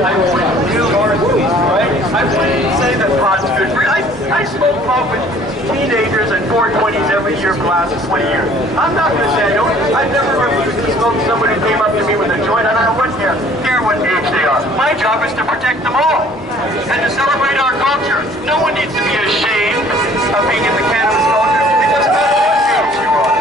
I wouldn't do, right? I wouldn't say that pot's good for you. I smoke pot with teenagers and 420s every year for the last 20 years. I'm not going to say I don't. I've never refused to smoke somebody who came up to me with a joint. I don't know what care what age they are. My job is to protect them all and to celebrate our culture. No one needs to be ashamed of being in the cannabis culture. It doesn't matter what age you are.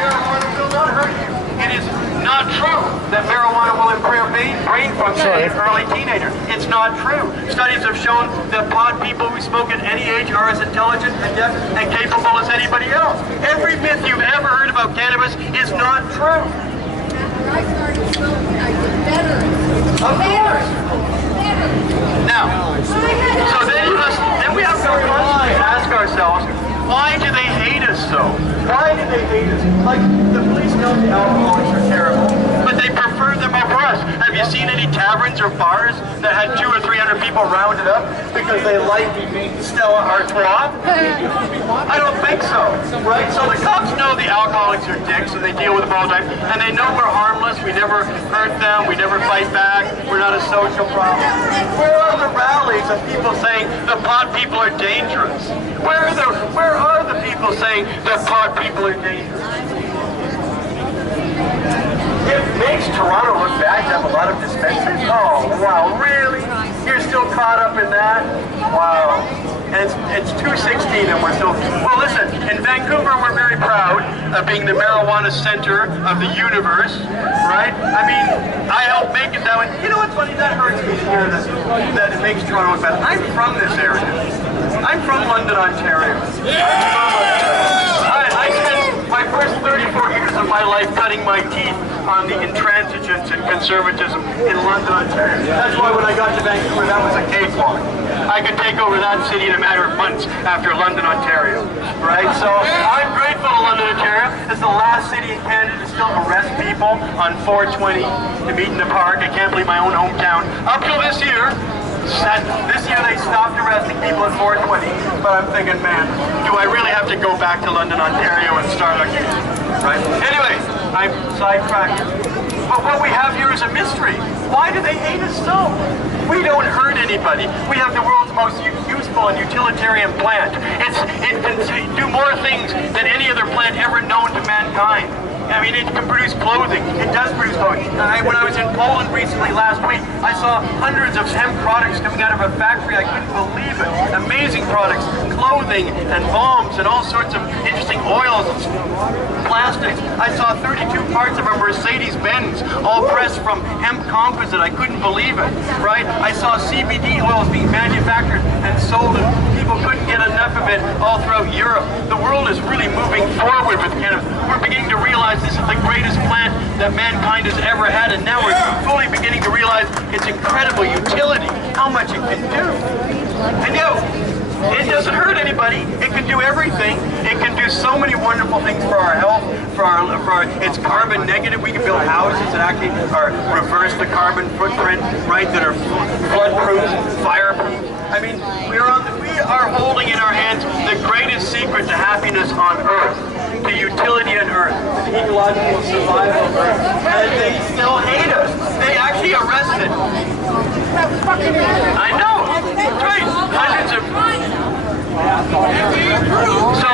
Marijuana will not hurt you. It is not true that marijuana will improve brain function in early teenagers. It's not true. Studies have shown that pot people who smoke at any age are as intelligent, adept, and capable as anybody else. Every myth you've ever heard about cannabis is not true. When I started smoking, I did better. Of course. Now, so then we have to constantly ask ourselves, why do they hate us so? Why do they hate us? Like, the police know the alcoholics are terrible, but they prefer them over us. Have you seen any taverns or bars that had 200 or 300 people rounded up because they like Stella Artois? I don't think so, right? So the cops know the alcoholics are dicks and they deal with them all the time, and they know we're harmless, we never hurt them, we never fight back, we're not a social problem. Where are the rallies of people saying the pot people are dangerous? Where are the people saying that pot people are dangerous? It makes Toronto look bad to have a lot of dispensaries. Oh, wow, really? You're still caught up in that? Wow. And it's 2:16 and we're still... Well, listen, in Vancouver, we're very proud of being the marijuana center of the universe, right? I mean, I helped make it that way. You know what's funny? That hurts me to hear that it makes Toronto look bad. I'm from this area. I'm from London, Ontario. I spent my first 34 years of my life cutting my teeth on the intransigence and conservatism in London, Ontario. That's why when I got to Vancouver, that was a cakewalk. I could take over that city in a matter of months after London, Ontario, right? So I'm grateful to London, Ontario. It's the last city in Canada to still arrest people on 420 to meet in the park. I can't believe my own hometown. Up till this year, this year they stopped arresting people at 420, but I'm thinking, man, do I really have to go back to London, Ontario and start again, right? Anyway, I'm sidetracked. But what we have here is a mystery. Why do they hate us so? We don't hurt anybody. We have the world's most useful and utilitarian plant. It can do more things than any other plant ever known to mankind. I mean, it can produce clothing. It does produce clothing. When I was in Poland recently last week, I saw hundreds of hemp products coming out of a factory. I couldn't believe it. Amazing products, clothing and balms and all sorts of interesting oils and plastics. I saw 32 parts of a Mercedes-Benz, all pressed from hemp composite. I couldn't believe it, right? I saw CBD oils being manufactured and sold, and people couldn't get enough of it all throughout Europe. The world is really moving forward with cannabis. We're beginning to realize this is the greatest plant that mankind has ever had, and now we're fully beginning to realize its incredible utility, how much it can do. And it doesn't hurt anybody. It can do everything. It can do so many wonderful things for our health, it's carbon negative. We can build houses that actually reverse the carbon footprint, right, that are flood-proof, fire-proof. I mean, we are holding in our hands the greatest secret to happiness on Earth, to utility on Earth, to the ecological survival of Earth. And they still hate us. They actually arrested. I know. That's right. Hundreds of... So,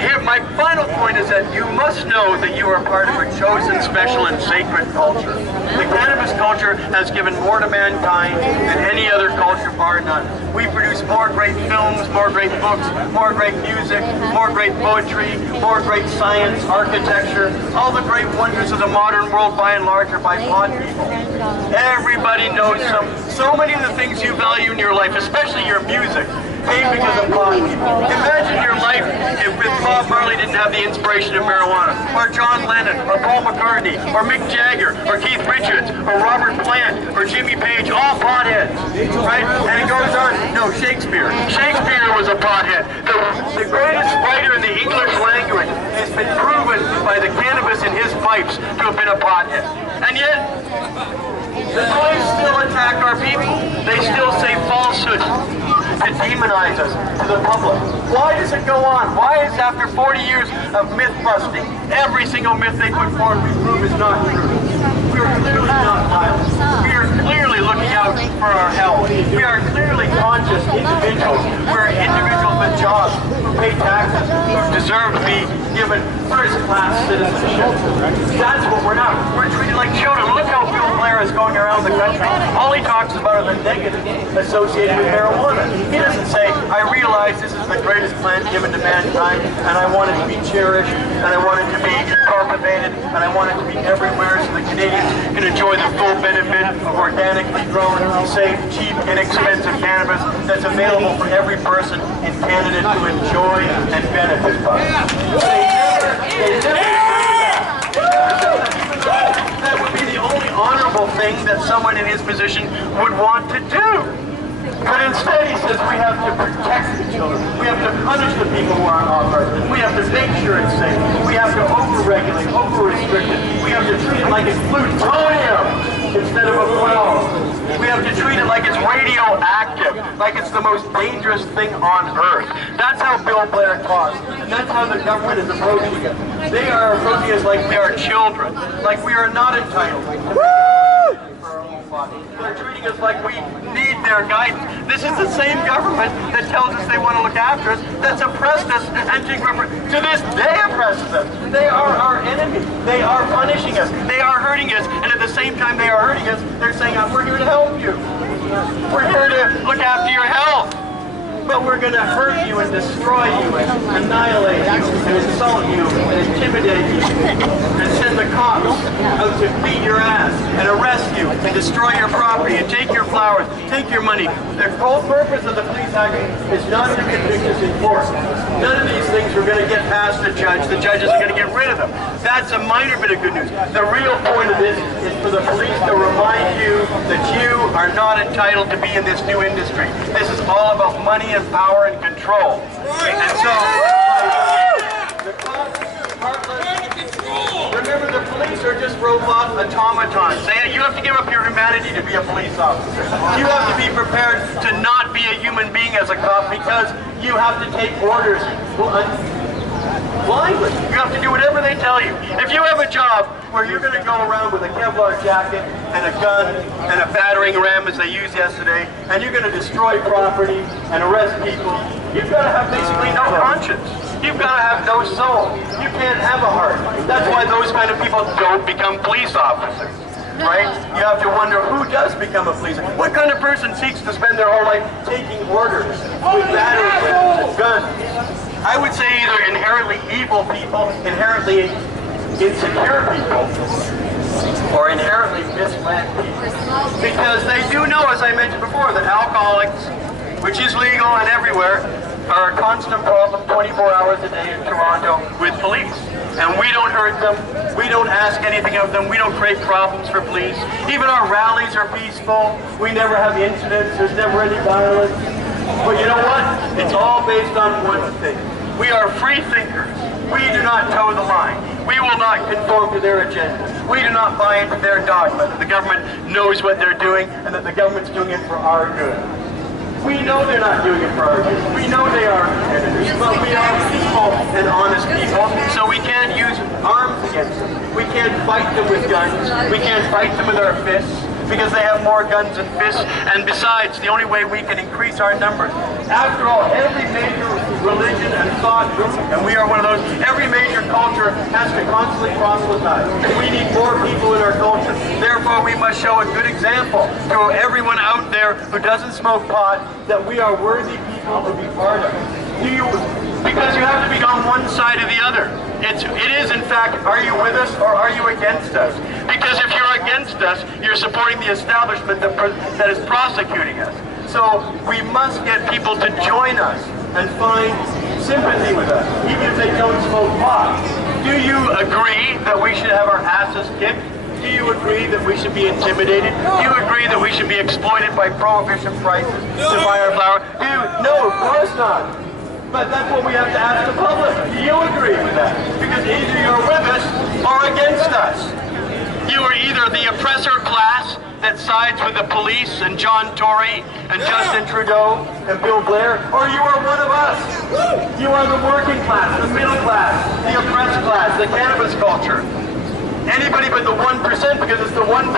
here, my final point is that you must know that you are part of a chosen, special, and sacred culture. The cannabis culture has given more to mankind than any other culture, bar none. We produce more great films, more great books, more great music, more great poetry, more great science, architecture. All the great wonders of the modern world, by and large, are by pot people. Everybody knows so many of the things you value in your life, especially your music, came because of pot people. Imagine your life if Bob Marley didn't have the inspiration of marijuana, or John Lennon, or Paul McCartney, or Mick Jagger, or Keith Richards, or Robert Plant, or Jimmy Page, all potheads, right? And it goes on. No, Shakespeare. Shakespeare was a pothead. The greatest writer in the English language has been proven by the cannabis in his pipes to have been a pothead. And yet, the police still attack our people. They still say falsehoods to demonize us to the public. Why does it go on? Why is, after 40 years of myth busting, every single myth they put forward we prove is not true? We are clearly not violent. We are clearly looking out for our health. We are clearly conscious individuals. We're individuals with jobs who pay taxes, who deserve to be given first-class citizenship. That's what we're not. We're treated like children. Look how Bill Blair is going around the country. All he talks about are the negatives associated with marijuana. He doesn't say, I realize this is the greatest plant given to mankind, and I want it to be cherished, and I want it to be cultivated, and I want it to be everywhere so the Canadians can enjoy the full benefit of organically grown, safe, cheap, inexpensive cannabis that's available for every person in Canada to enjoy and benefit from. They never that would be the only honorable thing that someone in his position would want to do. But instead he says we have to protect the children. We have to punish the people who aren't authorized. We have to make sure it's safe. We have to over-regulate, over-restrict it. We have to treat it like it's plutonium instead of a flower. We have to treat it like it's radioactive, like it's the most dangerous thing on earth. That's how Bill Blair talks, and that's how the government is approaching it. They are approaching us like we are children, like we are not entitled to They're treating us like we need their guidance. This is the same government that tells us they want to look after us, that's oppressed us, and to this day oppresses us. They are our enemy. They are punishing us. They are hurting us. And at the same time they are hurting us, they're saying, we're here to help you. We're here to look after your health. But we're going to hurt you and destroy you and annihilate you and insult you and intimidate you and send the cops out to beat your ass and arrest you and destroy your property and take your flowers, take your money. The whole purpose of the police act is not to convict us in court. None of these things are going to get past the judge. The judges are going to get rid of them. That's a minor bit of good news. The real point of this is for the police to remind you that you are not entitled to be in this new industry. This is all about money and power and control. And so, the cops are heartless. Remember, the police are just robot automatons. You have to give up your humanity to be a police officer. You have to be prepared to not be a human being as a cop because you have to take orders blindly. You have to do whatever they tell you. If you have a job where you're going to go around with a Kevlar jacket and a gun and a battering ram as they used yesterday, and you're going to destroy property and arrest people, you've got to have basically no conscience. You've got to have no soul. You can't have a heart. That's why those kind of people don't become police officers. Right? You have to wonder who does become a policeman. What kind of person seeks to spend their whole life taking orders with battering rams and guns? I would say either inherently evil people, inherently insecure people, or inherently misled people. Because they do know, as I mentioned before, that alcoholics, which is legal and everywhere, are a constant problem 24 hours a day in Toronto with police. And we don't hurt them, we don't ask anything of them, we don't create problems for police. Even our rallies are peaceful, we never have incidents, there's never any violence. But you know what? It's all based on one thing. We are free thinkers. We do not toe the line. We will not conform to their agenda. We do not buy into their dogma that the government knows what they're doing and that the government's doing it for our good. We know they're not doing it for our good. We know they are competitors, but we are peaceful and honest people, so we can't use arms against them. We can't fight them with guns. We can't fight them with our fists, because they have more guns and fists, and besides, the only way we can increase our numbers. After all, every major religion and thought group, and we are one of those, every major culture has to constantly proselytize. We need more people in our culture. Therefore, we must show a good example to everyone out there who doesn't smoke pot that we are worthy people to be part of. Because you have to be on one side or the other. It is, in fact, are you with us or are you against us? Because if you're against us, you're supporting the establishment that is prosecuting us. So we must get people to join us and find sympathy with us, even if they don't smoke pot. Do you agree that we should have our asses kicked? Do you agree that we should be intimidated? Do you agree that we should be exploited by prohibition prices to buy our flour? No, of course not. But that's what we have to ask the public. Do you agree with that? Because either you're with us or against us. You are either the oppressor class that sides with the police and John Tory and Justin Trudeau and Bill Blair, or you are one of us. You are the working class, the middle class, the oppressed class, the cannabis culture. Anybody but the 1%, because it's the 1%,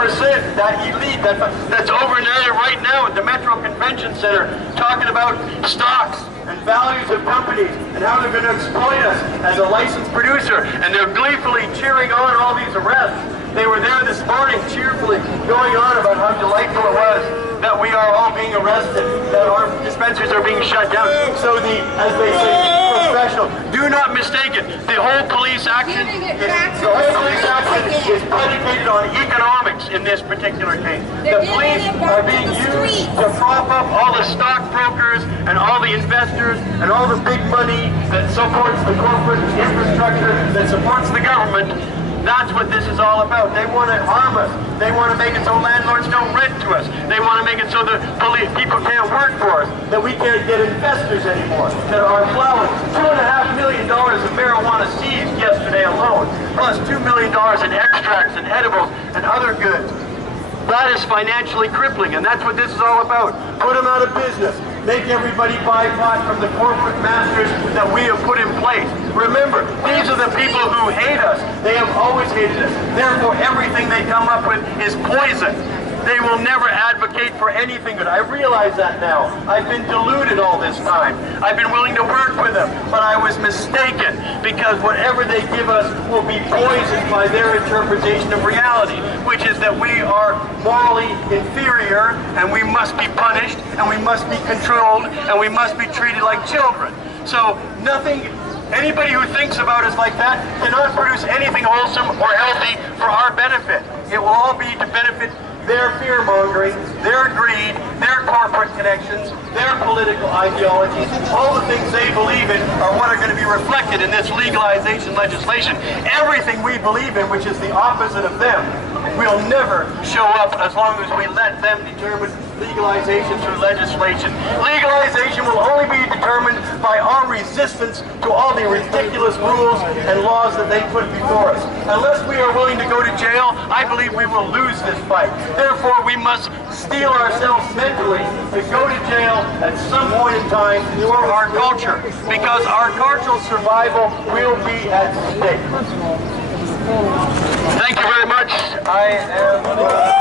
that elite, that's over there right now at the Metro Convention Center, talking about stocks and values of companies and how they're going to exploit us as a licensed producer. And they're gleefully cheering on all these arrests. They were there this morning cheerfully going on about how delightful it was that we are all being arrested, that our dispensaries are being shut down. So the, as they say, professional, do not mistake it. The whole police action is predicated on economics in this particular case. The police are being used to prop up all the stockbrokers and all the investors and all the big money that supports the corporate infrastructure, that supports the government. That's what this is all about. They want to harm us. They want to make it so landlords don't rent to us. They want to make it so the people can't work for us, that we can't get investors anymore, that our flowers, $2.5 million of marijuana seized yesterday alone, plus $2 million in extracts and edibles and other goods. That is financially crippling, and that's what this is all about. Put them out of business. Make everybody buy pot from the corporate masters that we have put in place. Remember, these are the people who hate us. They have always hated us. Therefore, everything they come up with is poison. They will never advocate for anything good. I realize that now. I've been deluded all this time. I've been willing to work with them, but I was mistaken, because whatever they give us will be poisoned by their interpretation of reality, which is that we are morally inferior, and we must be punished, and we must be controlled, and we must be treated like children. So anybody who thinks about us like that cannot produce anything wholesome or healthy for our benefit. It will all be to benefit their fear-mongering, their greed, their corporate connections, their political ideologies. All the things they believe in are what are going to be reflected in this legalization legislation. Everything we believe in, which is the opposite of them, will never show up as long as we let them determine legalization through legislation. Legalization will only be determined by our resistance to all the ridiculous rules and laws that they put before us. Unless we are willing to go to jail, I believe we will lose this fight. Therefore, we must steel ourselves mentally to go to jail at some point in time for our culture, because our cultural survival will be at stake. Thank you very much. I am...